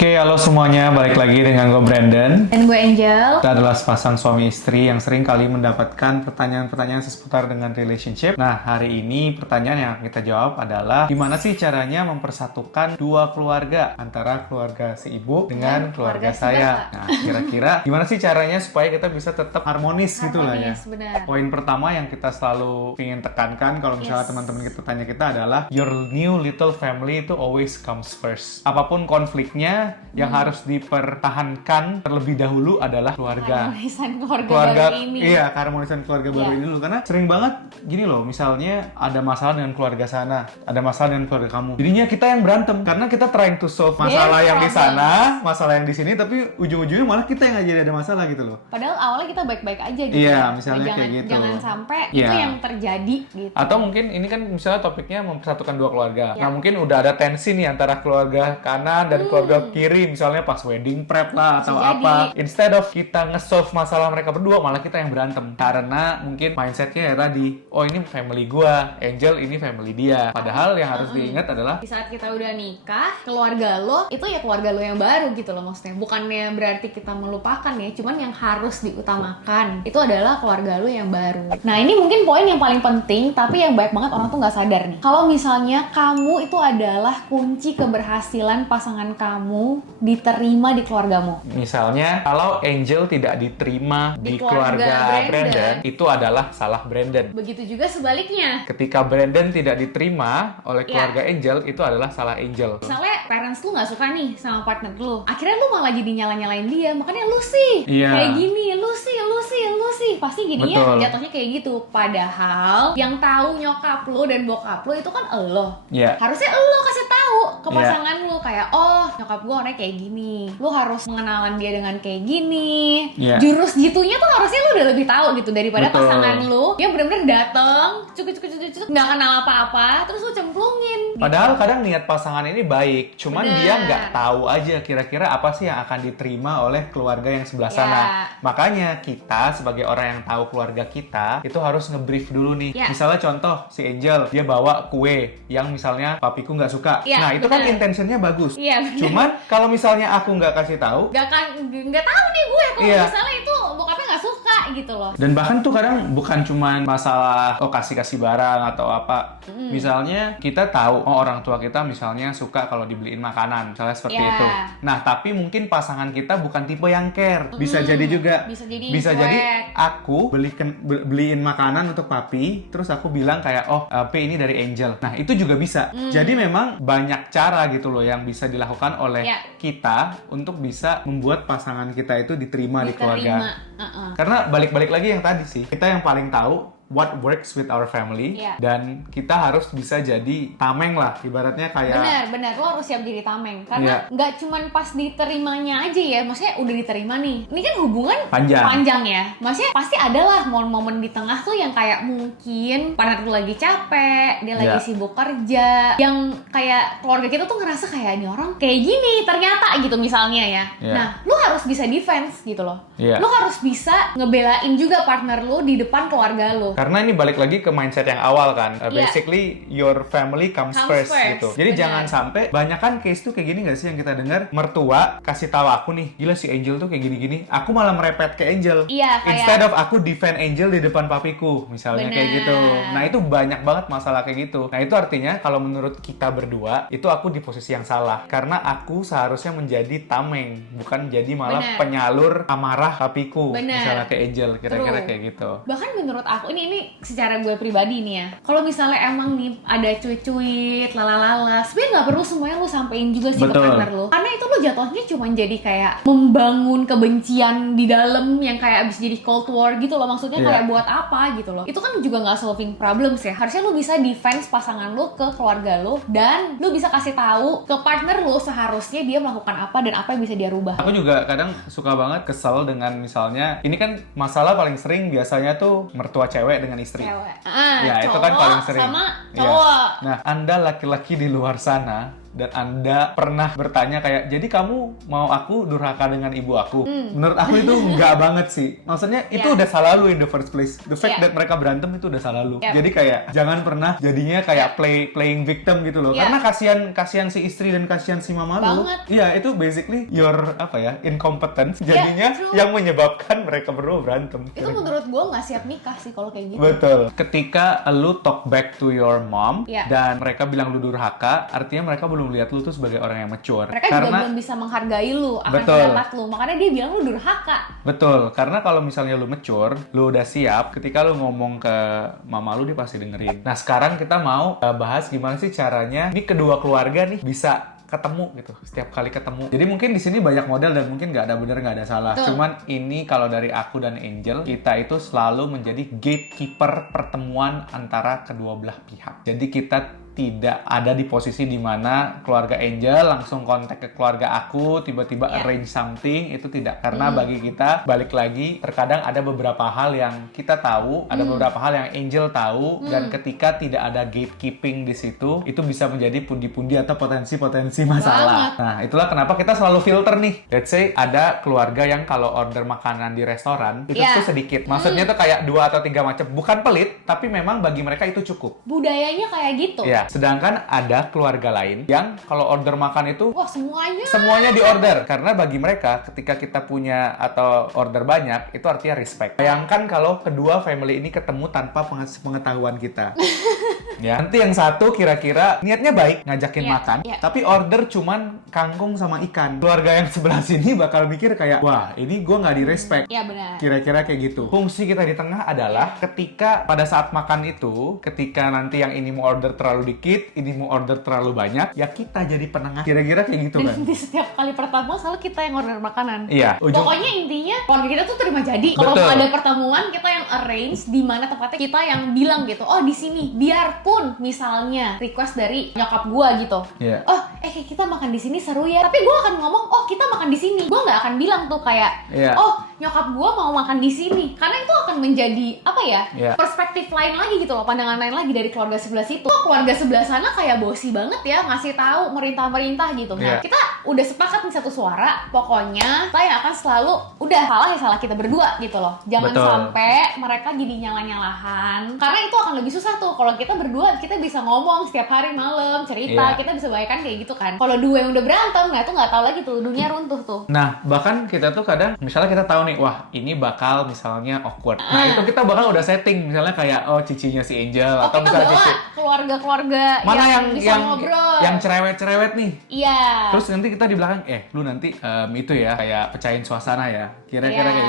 Oke, halo semuanya. Balik lagi dengan gue Brandon. Dan gue Angel. Kita adalah sepasang suami istri yang sering kali mendapatkan pertanyaan-pertanyaan seputar dengan relationship. Nah, hari ini pertanyaan yang kita jawab adalah gimana sih caranya mempersatukan dua keluarga, antara keluarga si ibu dengan keluarga saya. Nah, kira-kira gimana sih caranya supaya kita bisa tetap harmonis gitu lah ya. Benar. Poin pertama yang kita selalu ingin tekankan kalau misalnya teman-teman kita tanya kita adalah your new little family itu always comes first. Apapun konfliknya, yang harus dipertahankan terlebih dahulu adalah keluarga. Keharmonisan keluarga baru ini. Iya, keharmonisan keluarga baru ini dulu. Karena sering banget gini loh, misalnya ada masalah dengan keluarga sana, ada masalah dengan keluarga kamu. Jadinya kita yang berantem karena kita trying to solve masalah yang di sana, masalah yang di sini, tapi ujung-ujungnya malah kita yang jadi ada masalah gitu loh. Padahal awalnya kita baik-baik aja gitu. Iya, misalnya jangan, kayak gitu. Jangan sampai itu yang terjadi gitu. Atau mungkin ini kan misalnya topiknya mempersatukan dua keluarga. Nah, mungkin udah ada tensi nih antara keluarga kanan dan keluarga kiri, misalnya pas wedding prep lah atau apa. Instead of kita nge-solve masalah mereka berdua, malah kita yang berantem. Karena mungkin mindsetnya ya tadi, oh ini family gua, Angel ini family dia. Padahal yang harus diingat adalah di saat kita udah nikah, keluarga lo itu ya keluarga lo yang baru gitu loh maksudnya. Bukannya berarti kita melupakan ya, cuman yang harus diutamakan itu adalah keluarga lo yang baru. Nah, ini mungkin poin yang paling penting, tapi yang banyak banget orang tuh nggak sadar nih. Kalau misalnya kamu itu adalah kunci keberhasilan pasangan kamu diterima di keluargamu. misalnya kalau Angel tidak diterima di keluarga Brandon, itu adalah salah Brandon. Begitu juga sebaliknya. Ketika Brandon tidak diterima oleh keluarga Angel, itu adalah salah Angel. Misalnya parents lu nggak suka nih sama partner lu, akhirnya lu malah jadi nyala-nyalain dia, makanya lu sih kayak gini, lu sih pasti gini ya, jatuhnya kayak gitu. Padahal yang tahu nyokap lu dan bokap lu itu kan elo. Harusnya elo kasih tahu ke pasangan lu kayak, oh nyokap gua orangnya kayak gini, lu harus mengenalan dia dengan kayak gini. Jurus gitunya tuh harusnya lu udah lebih tahu gitu daripada pasangan lu yang bener-bener dateng cuk nggak kenal apa-apa terus lu cemplungin. Padahal kadang niat pasangan ini baik, cuman dia nggak tahu aja kira-kira apa sih yang akan diterima oleh keluarga yang sebelah sana. Makanya kita sebagai orang yang tahu keluarga kita itu harus ngebrief dulu nih. Misalnya contoh si Angel dia bawa kue yang misalnya papiku nggak suka. Nah itu kan intentionnya bagus. Cuman kalau misalnya aku nggak kasih tahu, nggak tahu nih gue kalau misalnya itu bokapnya nggak suka gitu loh. Dan bahkan tuh kadang bukan cuman masalah kasih barang atau apa. Misalnya kita tahu orang tua kita misalnya suka kalau dibeliin makanan, misalnya seperti itu. Nah, tapi mungkin pasangan kita bukan tipe yang care. Bisa jadi juga. Bisa jadi aku beliin makanan untuk papi, terus aku bilang kayak, oh, P ini dari Angel. Nah, itu juga bisa. Jadi memang banyak cara gitu loh yang bisa dilakukan oleh kita untuk bisa membuat pasangan kita itu diterima di keluarga. Karena balik-balik lagi yang tadi sih, kita yang paling tahu what works with our family, dan kita harus bisa jadi tameng lah, ibaratnya kayak benar lo harus siap jadi tameng karena nggak cuman pas diterimanya aja ya, maksudnya udah diterima nih, ini kan hubungan panjang ya, maksudnya pasti ada lah momen-momen di tengah tuh yang kayak mungkin partner tuh lagi capek, dia lagi sibuk kerja, yang kayak keluarga kita tuh ngerasa kayak ini orang kayak gini ternyata gitu misalnya ya. Nah, lu harus bisa defense gitu loh. Lu harus bisa ngebelain juga partner lu di depan keluarga lu. Karena ini balik lagi ke mindset yang awal kan. Basically, your family comes first gitu. Jadi jangan sampai, banyak kan case tuh kayak gini gak sih yang kita dengar, mertua kasih tahu aku nih, gila si Angel tuh kayak gini-gini, aku malah merepet ke Angel. Instead of aku defend Angel di depan papiku, misalnya kayak gitu. Nah itu banyak banget masalah kayak gitu. Nah itu artinya kalau menurut kita berdua, itu aku di posisi yang salah. Karena aku seharusnya menjadi tameng, bukan jadi malah penyalur amarah papiku. Misalnya ke Angel, kira-kira kayak gitu. Bahkan menurut aku, ini secara gue pribadi nih ya, kalau misalnya emang nih ada cuit-cuit lalala, sebenarnya nggak perlu semuanya lu sampein juga sih ke partner lu, karena itu lu jatuhnya cuma jadi kayak membangun kebencian di dalam yang kayak abis jadi cold war gitu loh, maksudnya kayak buat apa gitu loh. Itu kan juga nggak solving problems ya. Harusnya lu bisa defense pasangan lu ke keluarga lu, dan lu bisa kasih tahu ke partner lu seharusnya dia melakukan apa dan apa yang bisa dia rubah. Aku juga kadang suka banget kesel dengan misalnya, ini kan masalah paling sering biasanya tuh mertua cewek dengan istri. Ya, itu kan paling sering. Sama cowok. Nah, Anda laki-laki di luar sana dan Anda pernah bertanya kayak, jadi kamu mau aku durhaka dengan ibu aku? Menurut aku itu nggak banget sih. Maksudnya itu udah salah lu in the first place. The fact that mereka berantem itu udah salah lu. Jadi kayak jangan pernah jadinya kayak playing victim gitu loh. Karena kasihan si istri dan kasihan si mama lu. Iya, itu basically your incompetence jadinya yang menyebabkan mereka berdua berantem. Itu menurut gue nggak siap nikah sih kalau kayak gitu. Betul. Ketika lu talk back to your mom dan mereka bilang lu durhaka, artinya mereka belum lihat lu tuh sebagai orang yang mature. Mereka juga belum bisa menghargai lu akan pendapat lu. Makanya dia bilang lu durhaka. Betul. Karena kalau misalnya lu mature, lu udah siap, ketika lu ngomong ke mama lu dia pasti dengerin. Nah, sekarang kita mau bahas gimana sih caranya ini kedua keluarga nih bisa ketemu gitu, setiap kali ketemu. Jadi mungkin di sini banyak model dan mungkin nggak ada benar nggak ada salah. Cuman ini kalau dari aku dan Angel, kita itu selalu menjadi gatekeeper pertemuan antara kedua belah pihak. Jadi kita tidak ada di posisi dimana keluarga Angel langsung kontak ke keluarga aku, tiba-tiba arrange something, itu tidak. Karena bagi kita, balik lagi, terkadang ada beberapa hal yang kita tahu, ada beberapa hal yang Angel tahu, dan ketika tidak ada gatekeeping di situ, itu bisa menjadi pundi-pundi atau potensi-potensi masalah. Nah, itulah kenapa kita selalu filter nih. Let's say ada keluarga yang kalau order makanan di restoran, itu tuh sedikit. Maksudnya tuh kayak 2 atau 3 macam. Bukan pelit, tapi memang bagi mereka itu cukup. Budayanya kayak gitu. Sedangkan ada keluarga lain yang kalau order makan itu semuanya di order. Karena bagi mereka ketika kita punya atau order banyak, itu artinya respect. Bayangkan kalau kedua family ini ketemu tanpa pengetahuan kita. Nanti yang satu kira-kira niatnya baik ngajakin makan, tapi order cuman kangkung sama ikan. Keluarga yang sebelah sini bakal mikir kayak, wah ini gue nggak di respect. Benar. Kira-kira kayak gitu. Fungsi kita di tengah adalah ketika pada saat makan itu, ketika nanti yang ini mau order terlalu dikit, ini mau order terlalu banyak, ya kita jadi penengah. Kira-kira kayak gitu kan. Di setiap kali pertemuan selalu kita yang order makanan. Pokoknya intinya keluarga kita tuh terima jadi. Kalau mau ada pertemuan, kita yang arrange di mana tempatnya, kita yang bilang gitu, oh di sini. Biarpun misalnya request dari nyokap gua gitu. Oh, kita makan di sini seru ya. Tapi gua akan ngomong, oh kita makan di sini. Gua nggak akan bilang tuh kayak, oh nyokap gua mau makan di sini. Karena itu akan menjadi perspektif lain lagi gitu loh, pandangan lain lagi dari keluarga sebelah situ. Keluarga sebelah sana kayak bosi banget ya, ngasih tahu merintah-merintah gitu. Nah, kita udah sepakat nih satu suara, pokoknya saya akan selalu udah salah ya salah kita berdua gitu loh. Jangan sampai mereka jadi nyalah-nyalahan. Karena itu akan lebih susah tuh. Kalau kita berdua, kita bisa ngomong setiap hari malam, cerita, kita bisa bayangkan kayak gitu kan. Kalau dua yang udah berantem, nah itu nggak tahu lagi tuh, dunia runtuh tuh. Nah, bahkan kita tuh kadang, misalnya kita tahu nih, wah ini bakal misalnya awkward. Nah, itu kita bakal udah setting, misalnya kayak, oh cicinya si Angel, atau misalnya cici keluarga-keluarga mana yang bisa ngobrol, yang cerewet-cerewet nih. Terus nanti kita di belakang, lu nanti itu ya kayak pecahin suasana ya, kira-kira kayak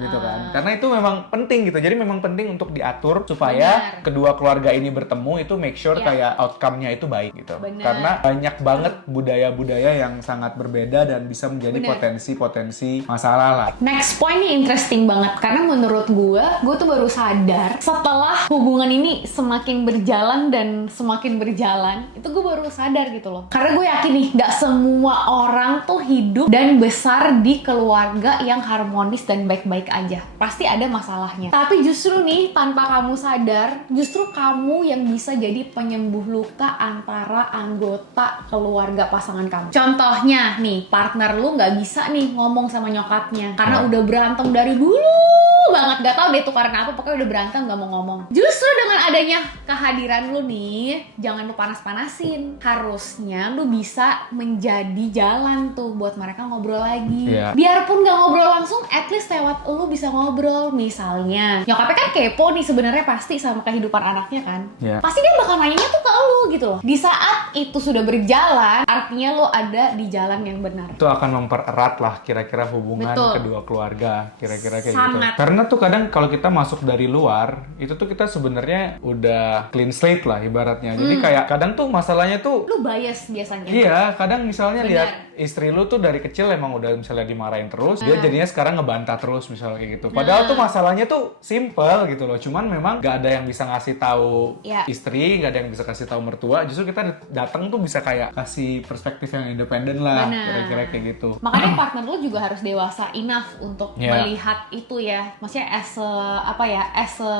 gitu kan. Karena itu memang penting gitu. Jadi memang penting untuk diatur supaya kedua keluarga ini bertemu itu make sure kayak outcome-nya itu baik gitu. Karena banyak banget budaya-budaya yang sangat berbeda dan bisa menjadi potensi-potensi masalah lah. Next point ini interesting banget karena menurut gue tuh baru sadar setelah hubungan ini semakin berjalan dan semakin berjalan, itu gue baru sadar gitu loh. Karena gue yakin nih, gak semua orang tuh hidup dan besar di keluarga yang harmonis dan baik-baik aja. Pasti ada masalahnya. Tapi justru nih, tanpa kamu sadar, justru kamu yang bisa jadi penyembuh luka antara anggota keluarga pasangan kamu. Contohnya nih, partner lu gak bisa nih ngomong sama nyokapnya karena udah berantem dari dulu banget, gak tau deh tuh karena apa, pokoknya udah berantem gak mau ngomong. Justru dengan adanya kehadiran lu nih, jangan lu panas-panasin. Harusnya lu bisa menjadi jalan tuh buat mereka ngobrol lagi. Biarpun gak ngobrol langsung, at least lewat lu bisa ngobrol. Misalnya nyokapnya kan kepo nih sebenarnya pasti sama kehidupan anaknya kan. Pasti dia bakal nanyanya tuh ke lu gitu loh. Di saat itu sudah berjalan, artinya lu ada di jalan yang benar. Itu akan mempererat lah kira-kira hubungan kedua keluarga, kira-kira kayak gitu. Karena tuh kadang kalau kita masuk dari luar, itu tuh kita sebenarnya udah clean slate lah ibaratnya. Jadi kayak kadang tuh masalahnya tuh lu bias biasanya. Iya, kadang misalnya lihat istri lu tuh dari kecil emang udah misalnya dimarahin terus, dia jadinya sekarang ngebantah terus misalnya kayak gitu. Padahal tuh masalahnya tuh simple gitu loh. Cuman memang gak ada yang bisa ngasih tahu istri, gak ada yang bisa kasih tahu mertua. Justru kita datang tuh bisa kayak kasih perspektif yang independen lah, kira-kira kayak gitu. Makanya partner lu juga harus dewasa enough untuk melihat itu ya. Maksudnya as a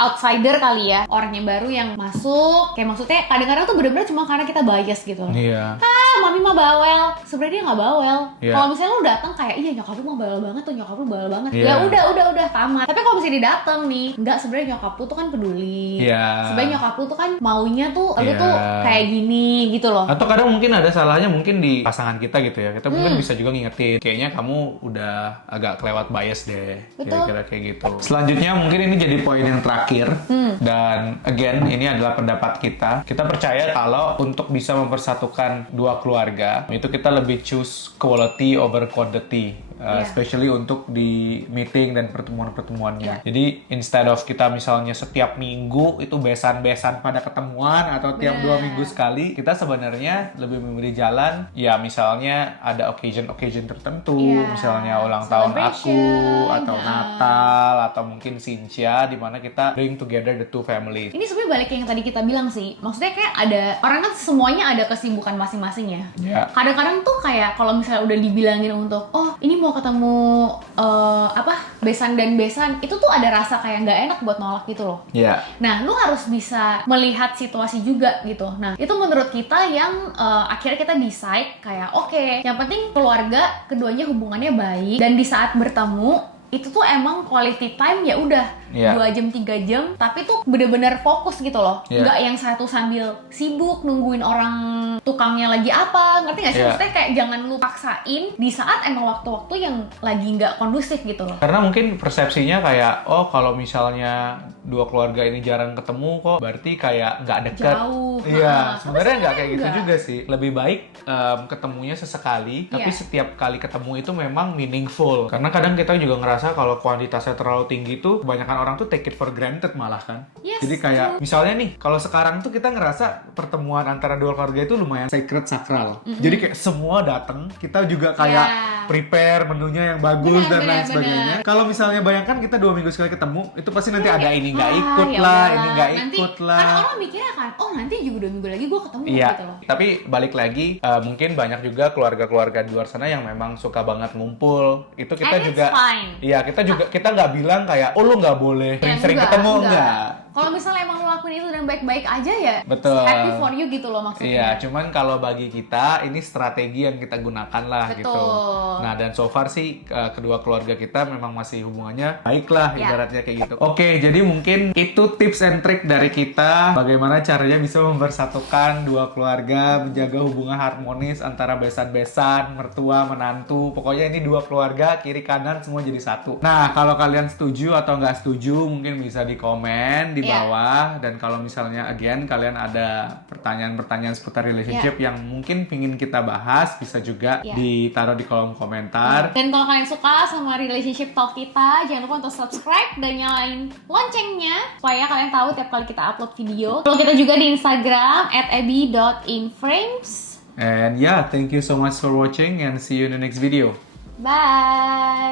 outsider kali ya, orang yang baru yang masuk, kayak maksudnya kadang-kadang tuh bener-bener cuma karena kita bias gitu. Mami mah bawel, sebenarnya dia nggak bawel. Kalau misalnya lu datang kayak iya nyokap lu mah bawel banget tuh, nyokap lu bawel banget. Ya udah tamat. Tapi kalau misalnya dia datang nih, enggak, sebenarnya nyokap lu tuh kan peduli. Sebenarnya nyokap lu tuh kan maunya tuh lu tuh kayak gini gitu loh. Atau kadang mungkin ada salahnya mungkin di pasangan kita gitu ya. Kita mungkin bisa juga ngingetin, kayaknya kamu udah agak kelewat bias deh. Kira-kira kayak gitu. Selanjutnya mungkin ini jadi poin yang terakhir. Dan again ini adalah pendapat kita. Kita percaya kalau untuk bisa mempersatukan dua keluarga itu kita lebih choose quality over quantity, especially untuk di meeting dan pertemuan-pertemuannya. Jadi instead of kita misalnya setiap minggu itu besan-besan pada ketemuan atau tiap 2 minggu sekali, kita sebenarnya lebih memberi jalan ya misalnya ada occasion tertentu, misalnya ulang tahun aku atau Natal atau mungkin Cynthia, di mana kita bring together the two families. Ini sebenarnya balik yang tadi kita bilang sih, maksudnya kayak ada orang kan semuanya ada kesibukan masing-masing ya. Kadang-kadang tuh kayak kalau misalnya udah dibilangin untuk ini mau ketemu besan dan besan, itu tuh ada rasa kayak nggak enak buat nolak gitu loh. Nah, lu harus bisa melihat situasi juga gitu. Nah, itu menurut kita yang akhirnya kita decide kayak oke, yang penting keluarga keduanya hubungannya baik, dan di saat bertemu itu tuh emang quality time ya udah 2 jam 3 jam, tapi tuh bener-bener fokus gitu loh. Nggak yang satu sambil sibuk nungguin orang tukangnya lagi apa, ngerti nggak sih? Maksudnya kayak jangan lu paksain di saat emang waktu-waktu yang lagi nggak kondusif gitu loh. Karena mungkin persepsinya kayak kalau misalnya dua keluarga ini jarang ketemu kok berarti kayak nggak dekat. Jauh. Sebenarnya nggak kayak gitu juga sih. Lebih baik ketemunya sesekali, tapi setiap kali ketemu itu memang meaningful. Karena kadang kita juga ngerasa kalau kuantitasnya terlalu tinggi tuh kebanyakan orang tuh take it for granted malah kan. Jadi kayak misalnya nih, kalau sekarang tuh kita ngerasa pertemuan antara dua keluarga itu lumayan sacred, sakral. Jadi kayak semua datang, kita juga kayak prepare menunya yang bagus dan lain sebagainya. Kalau misalnya bayangkan kita 2 minggu sekali ketemu, itu pasti nanti ada ini nggak ikut lah, ini nggak ikut lah. Kan orang mikirnya kan, nanti juga 2 minggu lagi gue ketemu gitu loh. Tapi balik lagi, mungkin banyak juga keluarga-keluarga di luar sana yang memang suka banget ngumpul. Itu kita juga, kita nggak bilang kayak, lu nggak boleh sering-sering ketemu, enggak. Kalau misalnya emang lo lakuin itu dan baik-baik aja ya, betul, happy for you gitu loh maksudnya. Cuman kalau bagi kita ini strategi yang kita gunakan lah gitu. Nah, dan so far sih kedua keluarga kita memang masih hubungannya baik lah, ibaratnya kayak gitu. Oke, jadi mungkin itu tips and trick dari kita bagaimana caranya bisa mempersatukan dua keluarga, menjaga hubungan harmonis antara besan-besan, mertua, menantu. Pokoknya ini dua keluarga, kiri kanan semua jadi satu. Nah, kalau kalian setuju atau nggak setuju mungkin bisa di komen di bawah. Dan kalau misalnya again kalian ada pertanyaan-pertanyaan seputar relationship yang mungkin pingin kita bahas, bisa juga ditaruh di kolom komentar. Dan kalau kalian suka sama relationship talk kita, jangan lupa untuk subscribe dan nyalain loncengnya supaya kalian tahu tiap kali kita upload video. Follow kita juga di Instagram @abby.inframes. And thank you so much for watching and see you in the next video. Bye.